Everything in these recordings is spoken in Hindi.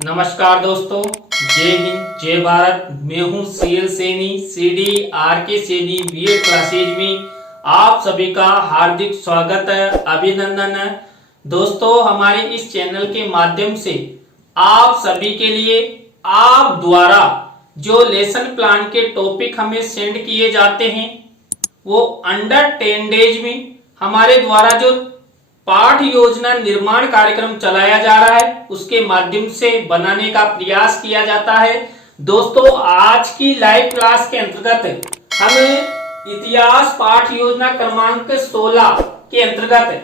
नमस्कार दोस्तों, जय हिंद जय भारत। मैं हूं CL Saini, CD RK Saini BEd classes में आप सभी का हार्दिक स्वागत है, अभिनंदन है। दोस्तों, हमारे इस चैनल के माध्यम से आप सभी के लिए आप द्वारा जो लेसन प्लान के टॉपिक हमें सेंड किए जाते हैं वो अंडर 10 डेज में हमारे द्वारा जो पाठ योजना निर्माण कार्यक्रम चलाया जा रहा है उसके माध्यम से बनाने का प्रयास किया जाता है। दोस्तों, आज की लाइव क्लास के अंतर्गत हम इतिहास पाठ योजना क्रमांक 16 के अंतर्गत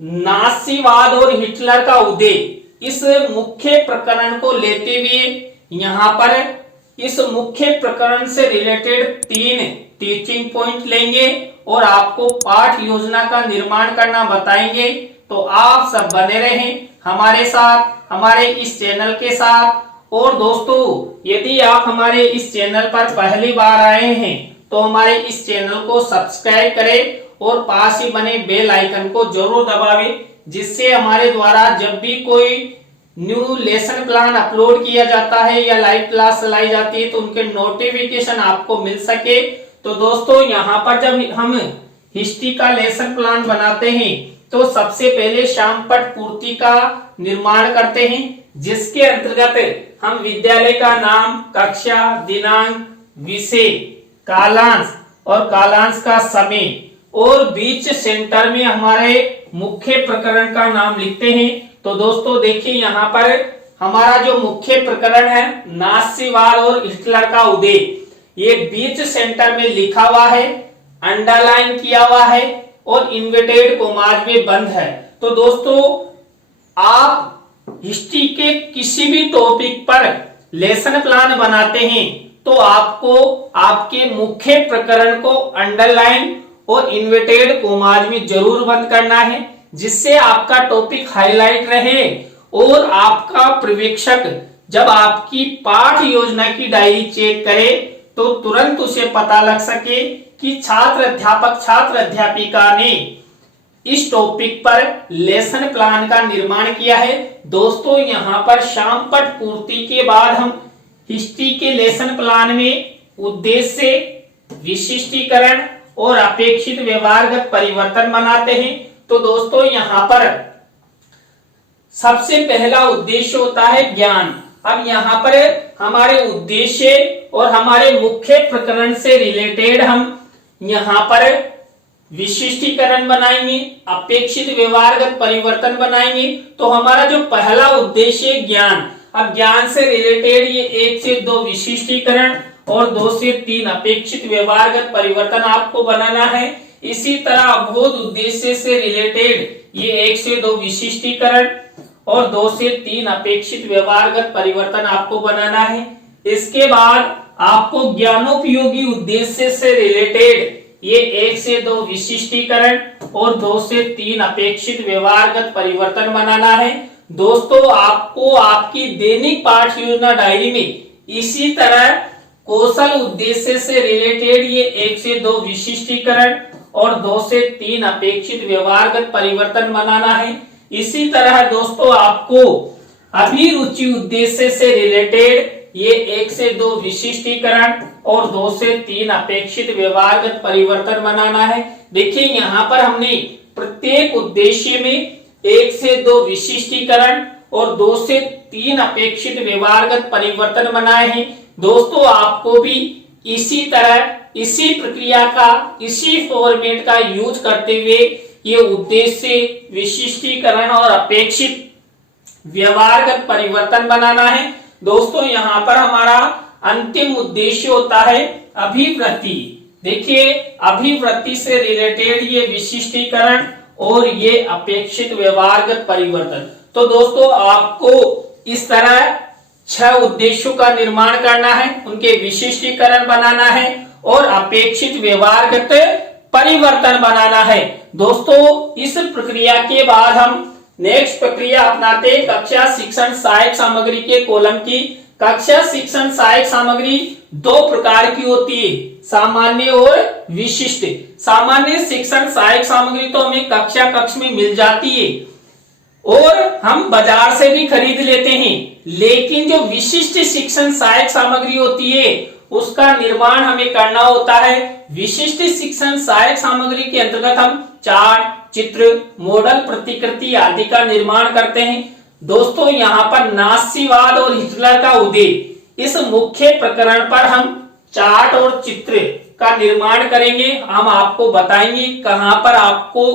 नासीवाद और हिटलर का उदय इस मुख्य प्रकरण को लेते हुए यहाँ पर इस मुख्य प्रकरण से रिलेटेड 3 टीचिंग पॉइंट लेंगे और आपको पाठ योजना का निर्माण करना बताएंगे। तो आप सब बने रहें हमारे साथ, हमारे इस चैनल के साथ। और दोस्तों, यदि आप हमारे इस चैनल पर पहली बार आए हैं तो हमारे इस चैनल को सब्सक्राइब करें और पास ही बने बेल आइकन को जरूर दबावें, जिससे हमारे द्वारा जब भी कोई न्यू लेसन प्लान अपलोड किया जाता है या लाइव क्लास चलाई जाती है तो उनके नोटिफिकेशन आपको मिल सके। तो दोस्तों, यहाँ पर जब हम हिस्ट्री का लेसन प्लान बनाते हैं तो सबसे पहले शामपट पूर्ति का निर्माण करते हैं, जिसके अंतर्गत हम विद्यालय का नाम, कक्षा, दिनांक, विषय, कालांश और कालांश का समय और बीच सेंटर में हमारे मुख्य प्रकरण का नाम लिखते हैं। तो दोस्तों देखिए, यहाँ पर हमारा जो मुख्य प्रकरण है नासीवाद और हिटलर का उदय, ये बीच सेंटर में लिखा हुआ है, अंडरलाइन किया हुआ है और इन्वर्टेड कॉमास में बंद है। तो दोस्तों, आप हिस्ट्री के किसी भी टॉपिक पर लेसन प्लान बनाते हैं तो आपको आपके मुख्य प्रकरण को अंडरलाइन और इन्वर्टेड कॉमास में जरूर बंद करना है, जिससे आपका टॉपिक हाईलाइट रहे और आपका पर्यवेक्षक जब आपकी पाठ योजना की डायरी चेक करे तो तुरंत उसे पता लग सके कि छात्र अध्यापक छात्र अध्यापिका ने इस टॉपिक पर लेसन प्लान का निर्माण किया है। दोस्तों, यहाँ पर शामपट पूर्ति के बाद हम हिस्ट्री के लेसन प्लान में उद्देश्य, विशिष्टीकरण और अपेक्षित व्यवहारगत परिवर्तन बनाते हैं। तो दोस्तों, यहाँ पर सबसे पहला उद्देश्य होता है ज्ञान। अब यहाँ पर हमारे उद्देश्य और हमारे मुख्य प्रकरण से रिलेटेड हम यहाँ पर विशिष्टीकरण बनाएंगे, अपेक्षित व्यवहारगत परिवर्तन बनाएंगे। तो हमारा जो पहला उद्देश्य है ज्ञान। अब ज्ञान से रिलेटेड ये 1 से 2 विशिष्टीकरण और 2 से 3 अपेक्षित व्यवहारगत परिवर्तन आपको बनाना है। इसी तरह अबोध उद्देश्य से रिलेटेड ये 1 से 2 विशिष्टीकरण और 2 से 3 अपेक्षित व्यवहारगत परिवर्तन आपको बनाना है। इसके बाद आपको ज्ञानोपयोगी उद्देश्य से रिलेटेड ये 1 से 2 विशिष्टीकरण और 2 से 3 अपेक्षित व्यवहारगत परिवर्तन बनाना है। दोस्तों, आपको आपकी दैनिक पाठ योजना डायरी में इसी तरह कौशल उद्देश्य से रिलेटेड ये 1 से 2 विशिष्टीकरण और 2 से 3 अपेक्षित व्यवहारगत परिवर्तन बनाना है। इसी तरह दोस्तों, आपको अभिरुचि उद्देश्य से रिलेटेड ये 1 से 2 विशिष्टीकरण और 2 से 3 अपेक्षित व्यवहारगत परिवर्तन बनाना है। देखिए, यहाँ पर हमने प्रत्येक उद्देश्य में 1 से 2 विशिष्टीकरण और 2 से 3 अपेक्षित व्यवहारगत परिवर्तन बनाए हैं। दोस्तों, आपको भी इसी तरह इसी प्रक्रिया का, इसी फॉर्मेट का यूज करते हुए ये उद्देश्य, विशिष्टीकरण और अपेक्षित व्यवहारगत परिवर्तन बनाना है। दोस्तों, यहाँ पर हमारा अंतिम उद्देश्य होता है अभिवृत्ति। देखिए, अभिवृत्ति से रिलेटेड ये विशिष्टीकरण और ये अपेक्षित व्यवहारगत परिवर्तन। तो दोस्तों, आपको इस तरह 6 उद्देश्यों का निर्माण करना है, उनके विशिष्टीकरण बनाना है और अपेक्षित व्यवहारगत परिवर्तन बनाना है। दोस्तों, इस प्रक्रिया के बाद हम नेक्स्ट प्रक्रिया अपनाते हैं कक्षा शिक्षण सहायक सामग्री के कॉलम की। कक्षा शिक्षण सहायक सामग्री 2 प्रकार की होती है, सामान्य और विशिष्ट। सामान्य शिक्षण सहायक सामग्री तो हमें कक्षा कक्ष में मिल जाती है और हम बाजार से भी खरीद लेते हैं, लेकिन जो विशिष्ट शिक्षण सहायक सामग्री होती है उसका निर्माण हमें करना होता है। विशिष्ट शिक्षण सहायक सामग्री के अंतर्गत हम चार्ट, चित्र, मॉडल, प्रतिकृति आदि का निर्माण करते हैं। दोस्तों यहाँ पर नास्तिवाद और हिटलर का उदय, इस मुख्य प्रकरण पर हम चार्ट और चित्र का निर्माण करेंगे। हम आपको बताएंगे कहां पर आपको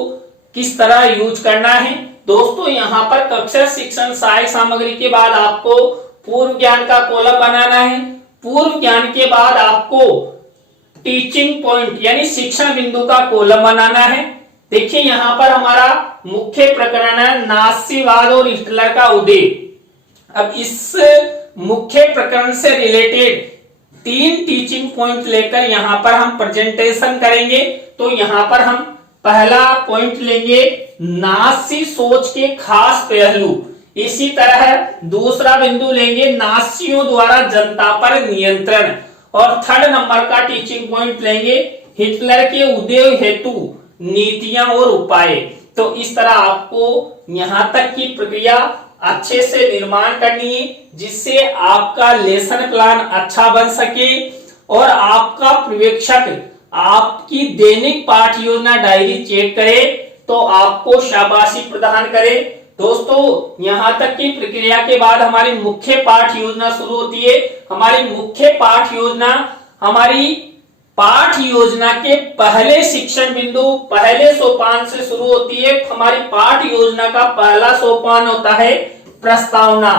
किस तरह यूज करना है। दोस्तों यहाँ पर कक्षा शिक्षण सहायक सामग्री के बाद आपको पूर्व ज्ञान का कॉलम बनाना है। पूर्व ज्ञान के बाद आपको टीचिंग पॉइंट यानी शिक्षण बिंदु का कॉलम बनाना है। देखिए यहाँ पर हमारा मुख्य प्रकरण है नास्तिवाद और हिटलर का उदय। अब इस मुख्य प्रकरण से रिलेटेड 3 टीचिंग पॉइंट लेकर यहाँ पर हम प्रेजेंटेशन करेंगे। तो यहाँ पर हम पहला पॉइंट लेंगे नास्ती सोच के खास पहलू। इसी तरह दूसरा बिंदु लेंगे नास्तियों द्वारा जनता पर नियंत्रण। और थर्ड नंबर का टीचिंग पॉइंट लेंगे हिटलर के उदय हेतु नीतियां और उपाय। तो इस तरह आपको यहां तक की प्रक्रिया अच्छे से निर्माण करनी है, जिससे आपका लेसन प्लान अच्छा बन सके और आपका पर्यवेक्षक आपकी दैनिक पाठ योजना डायरी चेक करे तो आपको शाबाशी प्रदान करे। दोस्तों यहाँ तक की प्रक्रिया के बाद हमारी मुख्य पाठ योजना शुरू होती है। हमारी मुख्य पाठ योजना हमारी पाठ योजना के पहले शिक्षण बिंदु पहले सोपान से शुरू होती है। हमारी पाठ योजना का पहला सोपान होता है प्रस्तावना।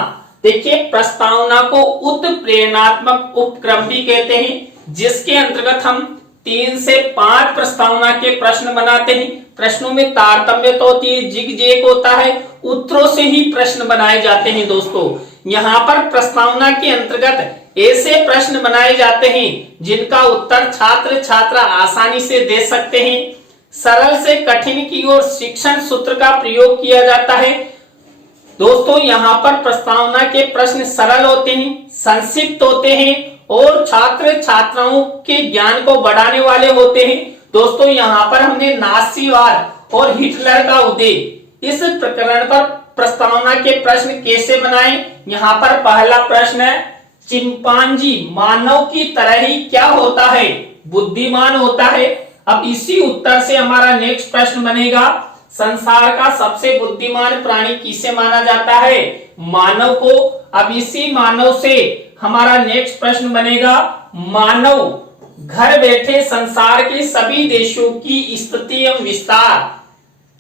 देखिए प्रस्तावना को उत्प्रेरणात्मक उपक्रम भी कहते हैं, जिसके अंतर्गत हम 3 से 5 प्रस्तावना के प्रश्न बनाते हैं। प्रश्नों में तारतम्य तो होती है, जिग-जैग होता है, उत्तरों से ही प्रश्न बनाए जाते हैं। दोस्तों यहाँ पर प्रस्तावना के अंतर्गत ऐसे प्रश्न बनाए जाते हैं जिनका उत्तर छात्र छात्रा आसानी से दे सकते हैं। सरल से कठिन की ओर शिक्षण सूत्र का प्रयोग किया जाता है। दोस्तों यहाँ पर प्रस्तावना के प्रश्न सरल होते हैं, संक्षिप्त होते हैं और छात्र छात्राओं के ज्ञान को बढ़ाने वाले होते हैं। दोस्तों यहाँ पर हमने नास्तिवाद और हिटलर का उदय इस प्रकरण पर प्रस्तावना के प्रश्न कैसे बनाएं। यहाँ पर पहला प्रश्न है चिंपांजी मानव की तरह ही क्या होता है? बुद्धिमान होता है। अब इसी उत्तर से हमारा नेक्स्ट प्रश्न बनेगा संसार का सबसे बुद्धिमान प्राणी किसे माना जाता है? मानव को। अब इसी मानव से हमारा नेक्स्ट प्रश्न बनेगा मानव घर बैठे संसार के सभी देशों की स्थिति एवं विस्तार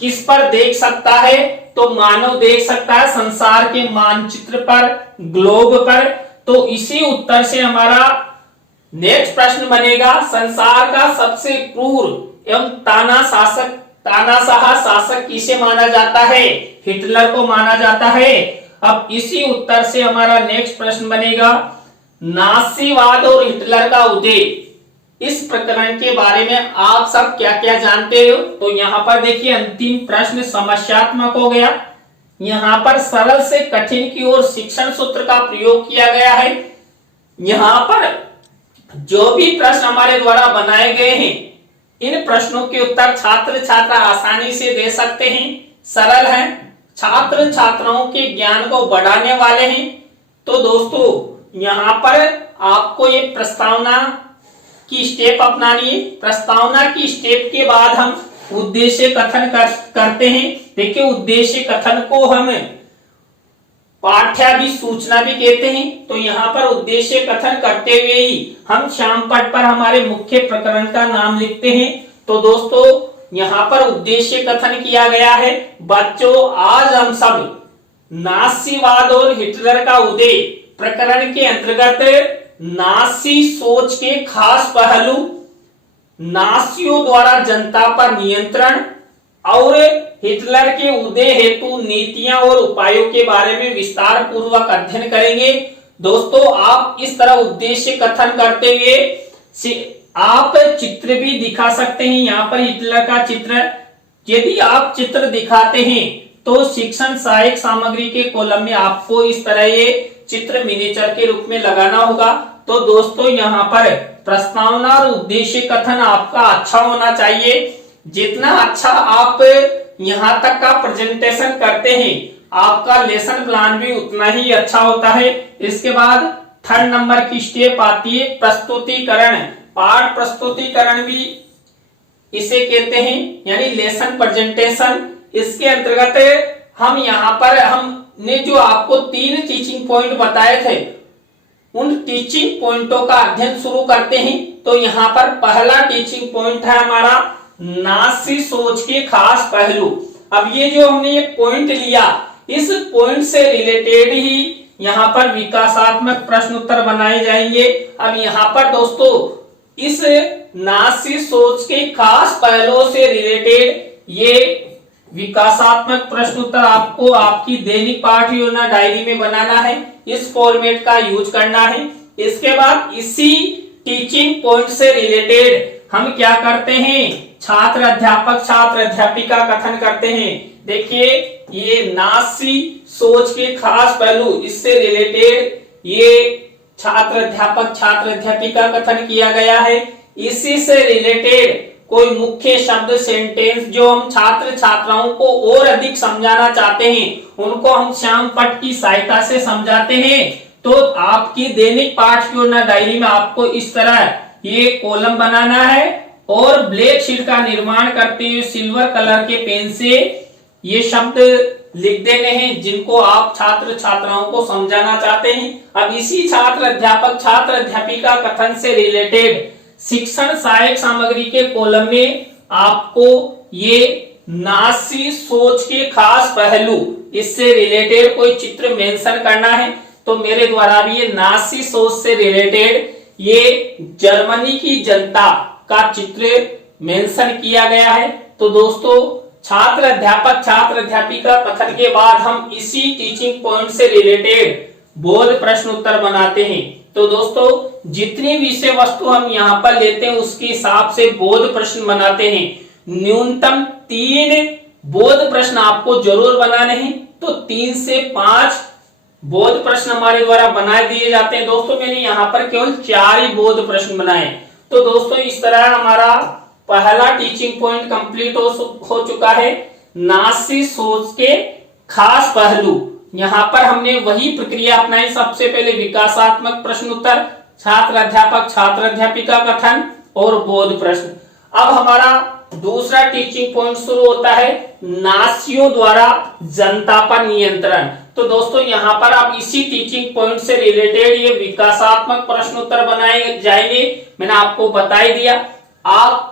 किस पर देख सकता है? तो मानव देख सकता है संसार के मानचित्र पर, ग्लोब पर। तो इसी उत्तर से हमारा नेक्स्ट प्रश्न बनेगा संसार का सबसे क्रूर एवं तानाशाह शासक किसे माना जाता है? हिटलर को माना जाता है। अब इसी उत्तर से हमारा नेक्स्ट प्रश्न बनेगा नास्तिवाद और हिटलर का उदय। इस प्रकरण के बारे में आप सब क्या क्या जानते हो? तो यहाँ पर देखिए अंतिम प्रश्न समस्यात्मक हो गया। यहाँ पर सरल से कठिन की ओर शिक्षण सूत्र का प्रयोग किया गया है। यहाँ पर जो भी प्रश्न हमारे द्वारा बनाए गए हैं, इन प्रश्नों के उत्तर छात्र छात्रा आसानी से दे सकते हैं, सरल हैं, छात्र छात्राओं के ज्ञान को बढ़ाने वाले हैं। तो दोस्तों यहाँ पर आपको ये प्रस्तावना की स्टेप अपनानी है। प्रस्तावना की स्टेप के बाद हम उद्देश्य कथन करते हैं। देखिए उद्देश्य कथन को हम पाठ्याभिसूचना भी कहते हैं। तो यहाँ पर उद्देश्य कथन करते हुए ही हम श्याम पट पर हमारे मुख्य प्रकरण का नाम लिखते हैं। तो दोस्तों यहाँ पर उद्देश्य कथन किया गया है। बच्चों आज हम सब नास्तिवाद और हिटलर का उदय प्रकरण के अंतर्गत नास्ती सोच के खास पहलू, नास्तियों द्वारा जनता पर नियंत्रण और हिटलर के उदय हेतु नीतियां और उपायों के बारे में विस्तार पूर्वक अध्ययन करेंगे। दोस्तों आप इस तरह उद्देश्य कथन करते हुए आप चित्र भी दिखा सकते हैं। यहाँ पर हिटलर का चित्र, यदि आप चित्र दिखाते हैं तो शिक्षण सहायक सामग्री के कॉलम में आपको इस तरह ये चित्र मिनिएचर के रूप में लगाना होगा। तो दोस्तों यहाँ पर प्रस्तावना और उद्देश्य कथन आपका अच्छा होना चाहिए। जितना अच्छा आप यहाँ तक का प्रेजेंटेशन करते हैं, आपका लेसन प्लान भी उतना ही अच्छा होता है। इसके बाद थर्ड नंबर की स्टेप आती है प्रस्तुतिकरण। पाठ प्रस्तुतिकरण भी इसे कहते हैं, यानी लेसन प्रेजेंटेशन। इसके अंतर्गत हम यहाँ पर हमने जो आपको 3 टीचिंग पॉइंट बताए थे, उन टीचिंग पॉइंटों का अध्ययन शुरू करते हैं। तो यहाँ पर पहला टीचिंग पॉइंट है हमारा नासी सोच के खास पहलू। अब ये जो हमने ये पॉइंट लिया, इस पॉइंट से रिलेटेड ही यहाँ पर विकासात्मक प्रश्न उत्तर बनाए जाएंगे। अब यहाँ पर दोस्तों इस नासी सोच के खास पहलुओं से रिलेटेड ये विकासात्मक प्रश्न उत्तर आपको आपकी दैनिक पाठ योजना डायरी में बनाना है, इस फॉर्मेट का यूज करना है। इसके बाद इसी टीचिंग पॉइंट से रिलेटेड हम क्या करते हैं, छात्र अध्यापक छात्र अध्यापिका कथन करते हैं। देखिए ये नासी सोच के खास पहलू, इससे रिलेटेड ये छात्र अध्यापक छात्र अध्यापिका कथन किया गया है। इसी से रिलेटेड कोई मुख्य शब्द सेंटेंस जो हम छात्र छात्राओं को और अधिक समझाना चाहते हैं, उनको हम श्याम पट की सहायता से समझाते हैं। तो आपकी दैनिक पाठ योजना डायरी में आपको इस तरह ये कॉलम बनाना है और ब्लैक शीट का निर्माण करते हुए सिल्वर कलर के पेन से ये शब्द लिख देने हैं जिनको आप छात्र छात्राओं को समझाना चाहते हैं। अब इसी छात्र अध्यापक छात्र अध्यापिका कथन से रिलेटेड शिक्षण सहायक सामग्री के कॉलम में आपको ये नासी सोच के खास पहलू, इससे रिलेटेड कोई चित्र मेंशन करना है। तो मेरे द्वारा भी ये नासी सोच से रिलेटेड ये जर्मनी की जनता का चित्र मेंशन किया गया है। तो दोस्तों छात्र अध्यापक छात्र अध्यापिका कथन के बाद हम इसी टीचिंग पॉइंट से रिलेटेड बोध प्रश्न उत्तर बनाते हैं। तो दोस्तों जितनी विषय वस्तु हम यहाँ पर लेते हैं उसके हिसाब से बोध प्रश्न बनाते हैं। न्यूनतम 3 बोध प्रश्न आपको जरूर बनाने हैं। तो 3 से 5 बोध प्रश्न हमारे द्वारा बनाए दिए जाते हैं। दोस्तों मैंने यहाँ पर केवल 4 ही बोध प्रश्न बनाए। तो दोस्तों इस तरह हमारा पहला टीचिंग पॉइंट कंप्लीट हो चुका है, नासी सोच के खास पहलू। यहाँ पर हमने वही प्रक्रिया अपनाई, सबसे पहले विकासात्मक प्रश्न उत्तर, छात्र अध्यापक छात्र अध्यापिका कथन और बोध प्रश्न। अब हमारा दूसरा टीचिंग पॉइंट शुरू होता है नासियों द्वारा जनता पर नियंत्रण। तो दोस्तों यहाँ पर आप इसी टीचिंग पॉइंट से रिलेटेड ये विकासात्मक प्रश्न उत्तर बनाए जाएंगे। मैंने आपको बता ही दिया, आप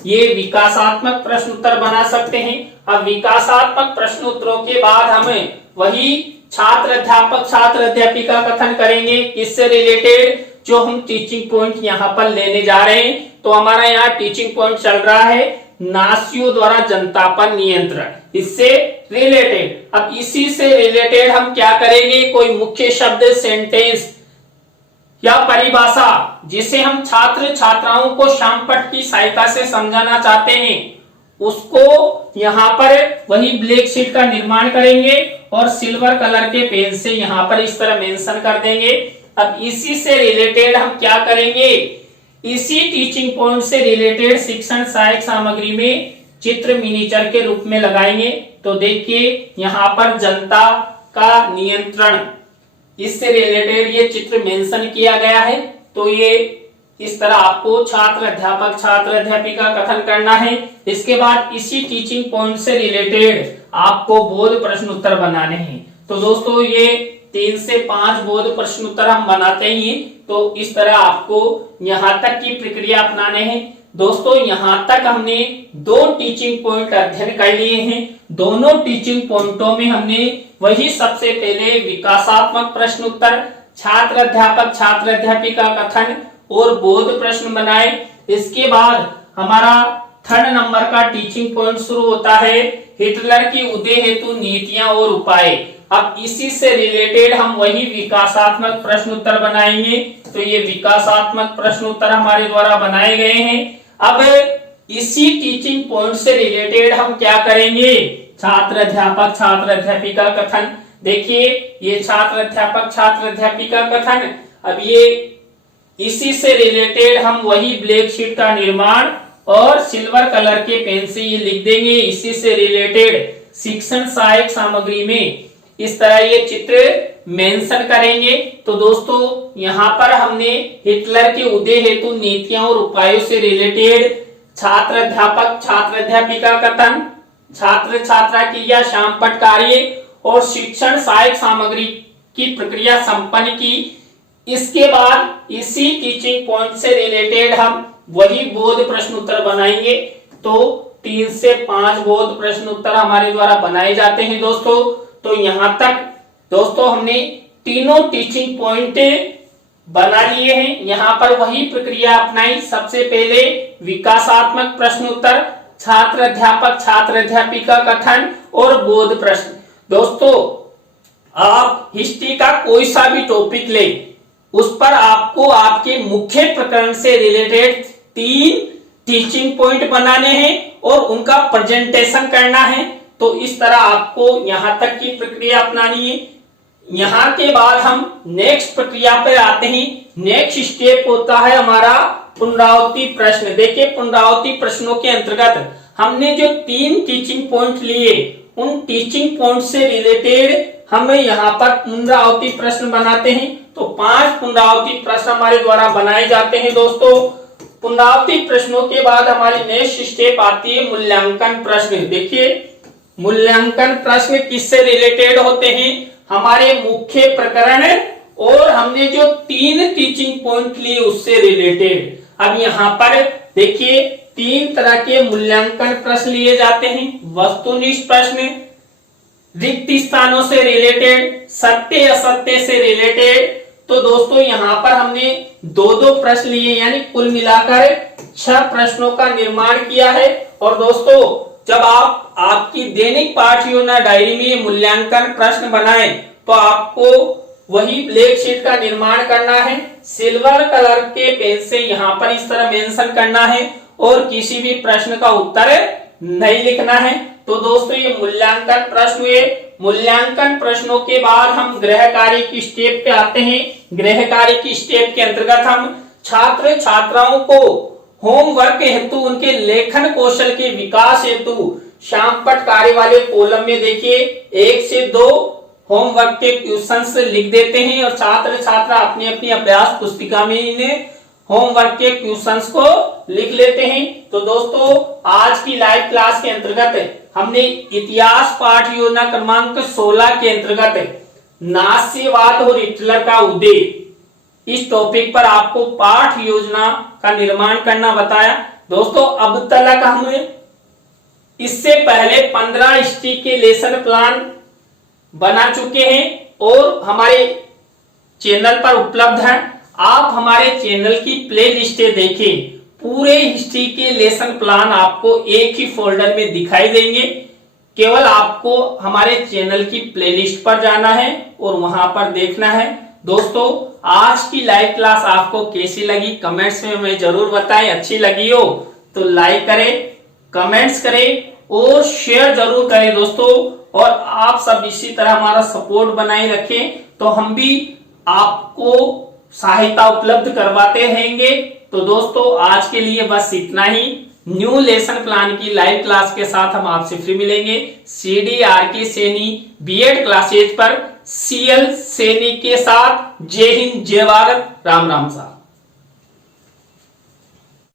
ये विकासात्मक प्रश्न उत्तर बना सकते हैं। अब विकासात्मक प्रश्न उत्तरों के बाद हमें वही छात्र अध्यापक छात्र अध्यापिका कथन करेंगे, किससे रिलेटेड, जो हम टीचिंग पॉइंट यहाँ पर लेने जा रहे हैं। तो हमारा यहाँ टीचिंग पॉइंट चल रहा है नासियों द्वारा जनता पर नियंत्रण, इससे रिलेटेड। अब इसी से रिलेटेड हम क्या करेंगे, कोई मुख्य शब्द सेंटेंस या परिभाषा जिसे हम छात्र छात्राओं को श्यामपट्ट की सहायता से समझाना चाहते हैं, उसको यहाँ पर वही ब्लैक शीट का निर्माण करेंगे और सिल्वर कलर के पेन से यहाँ पर इस तरह मेंशन कर देंगे। अब इसी से रिलेटेड हम क्या करेंगे, इसी टीचिंग पॉइंट से रिलेटेड शिक्षण सहायक सामग्री में चित्र मिनीचर के रूप में लगाएंगे। तो देखिए यहाँ पर जनता का नियंत्रण, इससे रिलेटेड ये चित्र मेंशन किया गया है। तो ये इस तरह आपको छात्र अध्यापक छात्र अध्यापिका कथन करना है। इसके बाद इसी टीचिंग पॉइंट से रिलेटेड आपको बोध प्रश्न उत्तर बनाने हैं। तो दोस्तों ये 3 से 5 बोध प्रश्न उत्तर हम बनाते ही हैं। तो इस तरह आपको यहाँ तक की प्रक्रिया अपनाने हैं। दोस्तों यहाँ तक हमने 2 टीचिंग पॉइंट अध्ययन कर लिए हैं। दोनों टीचिंग पॉइंटों में हमने वही सबसे पहले विकासात्मक प्रश्न उत्तर, छात्र अध्यापक छात्र अध्यापिका कथन और बोध प्रश्न बनाए। इसके बाद हमारा 3rd नंबर का टीचिंग पॉइंट शुरू होता है हिटलर की उदय हेतु नीतियां और उपाय। अब इसी से रिलेटेड हम वही विकासात्मक प्रश्न उत्तर बनाएंगे। तो ये विकासात्मक प्रश्न उत्तर हमारे द्वारा बनाए गए हैं। अब इसी टीचिंग पॉइंट से रिलेटेड हम क्या करेंगे, छात्र अध्यापक छात्र अध्यापिका कथन। देखिए ये छात्र अध्यापक छात्र अध्यापिका कथन। अब ये इसी से रिलेटेड हम वही ब्लैक शीट का निर्माण और सिल्वर कलर के पेन से ये लिख देंगे। इसी से रिलेटेड शिक्षण सहायक सामग्री में इस तरह ये चित्र मेंशन करेंगे। तो दोस्तों यहाँ पर हमने हिटलर के उदय हेतु नीतियों और उपायों से रिलेटेड छात्र अध्यापक छात्र अध्यापिका कथन, छात्र छात्रा क्रिया, शामपट कार्य और शिक्षण सहायक सामग्री की प्रक्रिया संपन्न की। इसके बाद इसी टीचिंग पॉइंट से रिलेटेड हम वही बोध प्रश्न उत्तर बनाएंगे। तो 3 से 5 बोध प्रश्न उत्तर हमारे द्वारा बनाए जाते हैं दोस्तों। तो यहां तक दोस्तों हमने तीनों टीचिंग पॉइंट बना लिए हैं। यहाँ पर वही प्रक्रिया अपनाई। सबसे पहले विकासात्मक प्रश्न उत्तर, छात्र अध्यापक छात्र अध्यापिका कथन और बोध प्रश्न। दोस्तों आप हिस्ट्री का कोई सा भी टॉपिक ले, उस पर आपको आपके मुख्य प्रकरण से रिलेटेड 3 टीचिंग पॉइंट बनाने हैं और उनका प्रेजेंटेशन करना है। तो इस तरह आपको यहां तक की प्रक्रिया अपनानी है। यहां के बाद हम नेक्स्ट प्रक्रिया पर आते हैं। नेक्स्ट स्टेप होता है हमारा पुनरावृत्ति प्रश्न। देखिए पुनरावृत्ति प्रश्नों के अंतर्गत हमने जो 3 टीचिंग पॉइंट लिए, उन टीचिंग पॉइंट से रिलेटेड हमें यहाँ पर पुनरावृत्ति प्रश्न बनाते हैं। तो 5 पुनरावृत्ति प्रश्न हमारे द्वारा बनाए जाते हैं दोस्तों। पुनरावृत्ति प्रश्नों के बाद हमारी नेक्स्ट स्टेप आती है मूल्यांकन प्रश्न। देखिए मूल्यांकन प्रश्न किससे रिलेटेड होते हैं? हमारे मुख्य प्रकरण और हमने जो 3 टीचिंग पॉइंट लिए उससे रिलेटेड। अब यहाँ पर देखिए 3 तरह के मूल्यांकन प्रश्न लिए जाते हैं। वस्तुनिष्ठ प्रश्न, रिक्त स्थानों से रिलेटेड, सत्य असत्य से रिलेटेड। तो दोस्तों यहाँ पर हमने 2-2 प्रश्न लिए, यानी कुल मिलाकर 6 प्रश्नों का निर्माण किया है। और दोस्तों जब आप आपकी दैनिक पाठ योजना डायरी में मूल्यांकन प्रश्न बनाएं तो आपको वही ब्लैक शीट का निर्माण करना है। सिल्वर कलर के पेन से यहाँ पर इस तरह मेंशन करना है और किसी भी प्रश्न का उत्तर नहीं लिखना है। तो दोस्तों ये मूल्यांकन प्रश्न हुए। मूल्यांकन प्रश्नों के बाद हम गृह कार्य की स्टेप पे आते हैं। गृह कार्य की स्टेप के अंतर्गत हम छात्र छात्राओं को होमवर्क हेतु उनके लेखन कौशल के विकास हेतु शामपट कार्य वाले कॉलम में देखिए 1 से 2 होमवर्क के क्वेश्चंस लिख देते हैं और छात्र छात्रा अपनी अपनी अभ्यास पुस्तिका में इन्हें होमवर्क के क्वेश्चंस को लिख लेते हैं। तो दोस्तों आज की लाइव क्लास के अंतर्गत हमने इतिहास पाठ योजना क्रमांक 16 के अंतर्गत नास्यवाद और हिटलर का उदय, इस टॉपिक पर आपको पाठ योजना का निर्माण करना बताया। दोस्तों अब तक हम इससे पहले 15 हिस्ट्री के लेसन प्लान बना चुके हैं और हमारे चैनल पर उपलब्ध है। आप हमारे चैनल की प्ले लिस्टें देखें, पूरे हिस्ट्री के लेसन प्लान आपको एक ही फोल्डर में दिखाई देंगे। केवल आपको हमारे चैनल की प्लेलिस्ट पर जाना है और वहां पर देखना है। दोस्तों आज की लाइव क्लास आपको कैसी लगी कमेंट्स में हमें जरूर बताएं। अच्छी लगी हो तो लाइक करें, कमेंट्स करें और शेयर जरूर करें दोस्तों। और आप सब इसी तरह हमारा सपोर्ट बनाए रखें तो हम भी आपको सहायता उपलब्ध करवाते रहेंगे। तो दोस्तों आज के लिए बस इतना ही। न्यू लेसन प्लान की लाइव क्लास के साथ हम आपसे फिर मिलेंगे CDRK सैनी B.Ed क्लासेज पर CL सैनी के साथ। जय हिंद, जय भारत, राम राम साहब।